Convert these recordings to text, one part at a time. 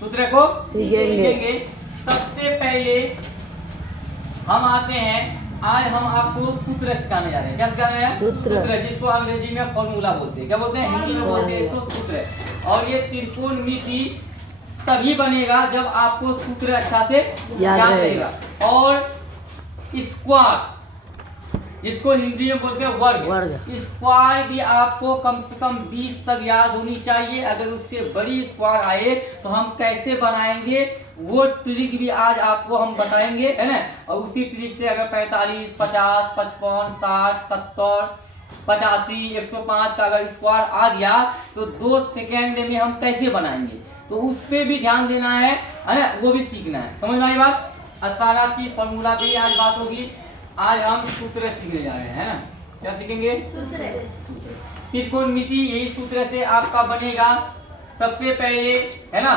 सूत्र को सीखेंगे। सबसे पहले हम आते हैं, आज हम आपको सूत्र सिखाने जा रहे हैं। क्या सिखाने हैं? सूत्र, जिसको अंग्रेजी में फॉर्मूला बोलते हैं। क्या बोलते हैं? हिंदी में बोलते हैं इसको सूत्र। और ये त्रिकोणमिति तभी बनेगा जब आपको सूत्र अच्छा से याद रहेगा। और स्क्वायर, इसको हिंदी में बोलते हैं वर्ग। स्क्वायर भी आपको कम से कम 20 तक याद होनी चाहिए। अगर उससे बड़ी स्क्वायर आए तो हम कैसे बनाएंगे वो ट्रिक भी आज आपको हम बताएंगे, है ना। और उसी ट्रिक से अगर 45, 50, 55, 60, 70, 85, 105 का अगर स्क्वायर आ गया तो 2 सेकेंड में हम कैसे बनाएंगे, तो उस पर भी ध्यान देना है ना, वो भी सीखना है। समझ में आई बात? आसाना की फॉर्मूला पे आज बात होगी। आज हम सूत्र सीखने जा रहे हैं, है ना। क्या सीखेंगे? सूत्र। त्रिकोणमिति यही सूत्र से आपका बनेगा। सबसे पहले, है ना,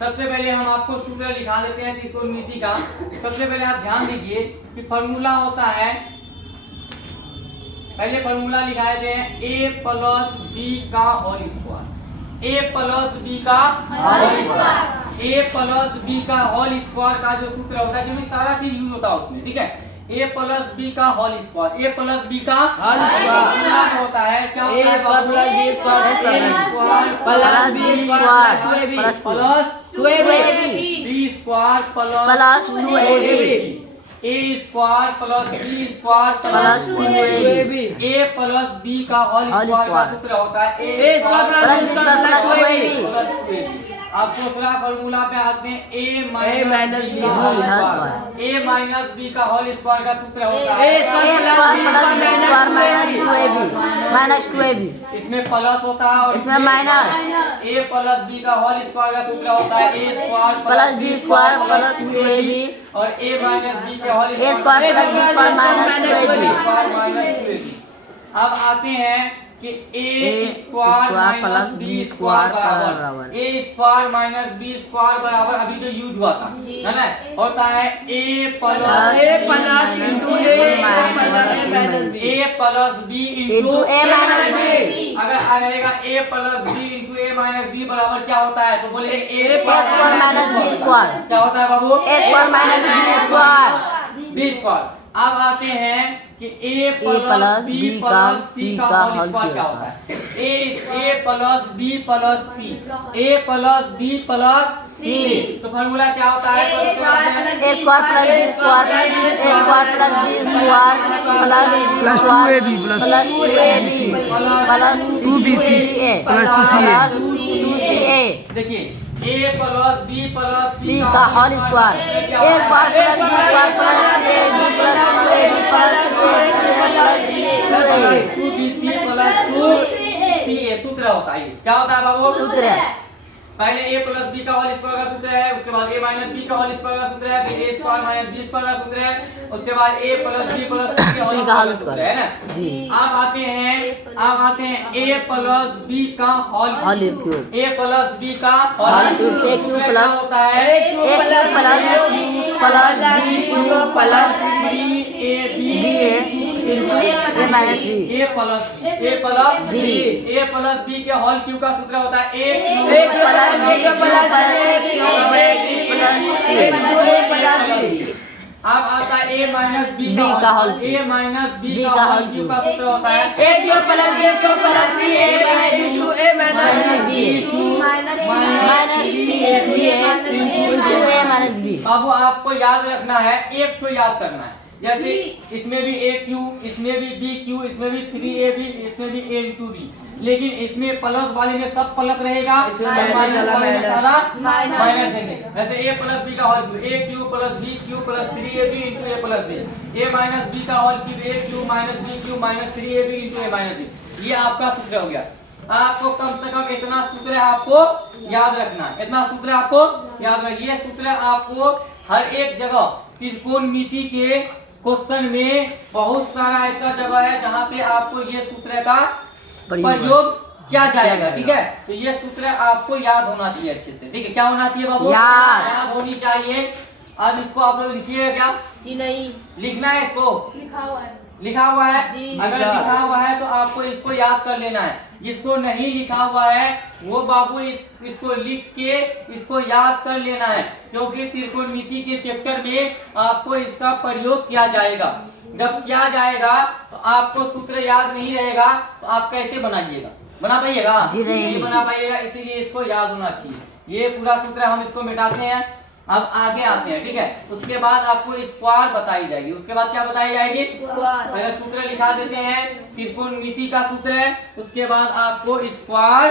सबसे पहले हम आपको सूत्र लिखा देते हैं त्रिकोणमिति का। सबसे पहले आप ध्यान दीजिए कि फॉर्मूला होता है, पहले फॉर्मूला लिखा देते हैं a प्लस b का whole square. a plus b का whole square, a plus b का होल स्क्वायर का जो सूत्र होता है, जो भी सारा चीज यूज होता है उसमें, ठीक है। a प्लस b का whole square, a plus b का होल स्क्वायर होता है। क्या होता है? a plus b square plus b square plus 2ab, b square plus 2ab, a square plus b square plus 2ab, a plus b का whole square का सूत्र होता है a square plus b square plus 2ab। अब दूसरा formula पे आते हैं a माइनस b का whole square, a minus b का होल स्क्वायर का सूत्र होता है a square plus b square minus 2ab। इसमें प्लस होता है और इसमें माइनस। a प्लस b का होल स्क्वायर का सूत्र होता है a square plus b square plus 2ab और a माइनस b के whole square plus b square minus 2ab। अब आते हैं कि a square minus b square बराबर a square minus b square बराबर अभी जो यूज हुआ था, है ना, होता है a plus b into a minus b। अगर आ रहेगा a plus b into a minus b बराबर क्या होता है, तो बोलेंगे a square minus b square. क्या होता है बाबू? a square minus b square. अब आते हैं कि a plus b plus c का होल स्क्वायर क्या होता है? a plus b plus c, a plus b plus c। तो फॉर्मूला क्या होता है? a square plus b square a square plus b square plus 2ab plus 2bc plus 2ca। देखिए a plus b plus c का whole square, a square plus b square plus ab plus 2ab plus 2bc plus 2ca सूत्र होता है। क्या होता है बाबू? सूत्र। पहले a प्लस b का होल स्क्वायर का सूत्र है, उसके बाद a माइनस b का होल स्क्वायर का सूत्र है, फिर a square minus b square का सूत्र है, उसके बाद a plus b plus c के होल स्क्वायर का सूत्र है ना। अब आते हैं a प्लस b का whole cube, a plus b का होल क्यूब प्लस होता है a plus b plus 3ab into a minus b, a plus b के होल क्यूब का सूत्र होता है a प्लस अब आता है a माइनस b का होल, a माइनस b का होल क्यूब का सूत्र होता है a cube plus b cube plus c into a minus b into a minus b। अब आपको याद रखना है, एक तो याद करना है, जैसे इसमें भी a क्यूब, इसमें भी b क्यूब, इसमें भी 3ab, इसमें भी a इंटू b, लेकिन इसमें प्लस वाले में सब प्लस रहेगा, इसमें माइनस वाले में सारा माइनस देंगे। जैसे a प्लस b का whole cube, a cube plus b cube plus 3ab into a plus b, a minus b का whole cube, a cube minus b cube minus 3ab into a minus b। ये आपका सूत्र हो गया। आपको कम से कम इतना सूत्र आपको याद रखना, इतना सूत्र आपको याद रखना। ये सूत्र आपको हर एक जगह त्रिकोणमिति के क्वेश्चन में बहुत सारा ऐसा जगह है जहाँ पे आपको ये सूत्र का प्रयोग किया जाएगा, ठीक है। तो ये सूत्र आपको याद होना चाहिए अच्छे से, ठीक है। क्या होना चाहिए बाबू? याद होनी चाहिए। अब इसको आप लोग लिखिएगा क्या? जी नहीं, लिखना है इसको, लिखा हुआ है। लिखा हुआ है? जी। अगर लिखा हुआ है तो आपको इसको याद कर लेना है। जिसको नहीं लिखा हुआ है वो बाबू इसको लिख के इसको याद कर लेना है, क्योंकि त्रिकोणमिति के चैप्टर में आपको इसका प्रयोग किया जाएगा। जब किया जाएगा तो आपको सूत्र याद नहीं रहेगा तो आप कैसे बनाइएगा? बना पाइएगा? नहीं बना पाइएगा, इसीलिए इसको याद होना चाहिए। ये पूरा सूत्र हम इसको मिटाते हैं। अब आगे आते हैं, ठीक है। उसके बाद आपको स्क्वायर बताई जाएगी। उसके बाद क्या बताई जाएगी? पहले सूत्र लिखा देते हैं, त्रिकोणमिति का सूत्र है। उसके बाद आपको स्क्वायर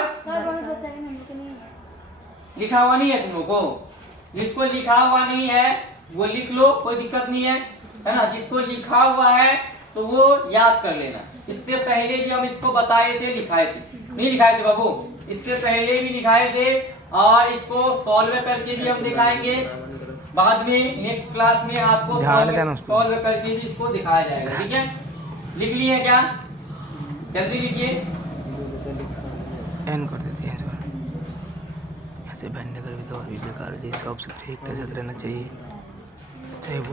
लिखा हुआ नहीं है तुम लोगों को? जिसको लिखा हुआ नहीं है वो लिख लो, कोई दिक्कत नहीं है ना। जिसको लिखा हुआ है तो वो याद कर लेना। इससे पहले भी हम इसको बताए थे, लिखाए थे, नहीं लिखाए थे बाबू? इससे पहले भी लिखाए थे और इसको सॉल्व करके भी हम दिखाएंगे। बाद में नेक्स्ट क्लास में आपको सॉल्व करके भी इसको दिखाया जाएगा, ठीक है। लिख लिए क्या? जल्दी लिखिए। एन कर देते हैं सर। ऐसे बनने का भी तो और भी बेकार, साफ सुथरे एक के साथ रहना चाहिए।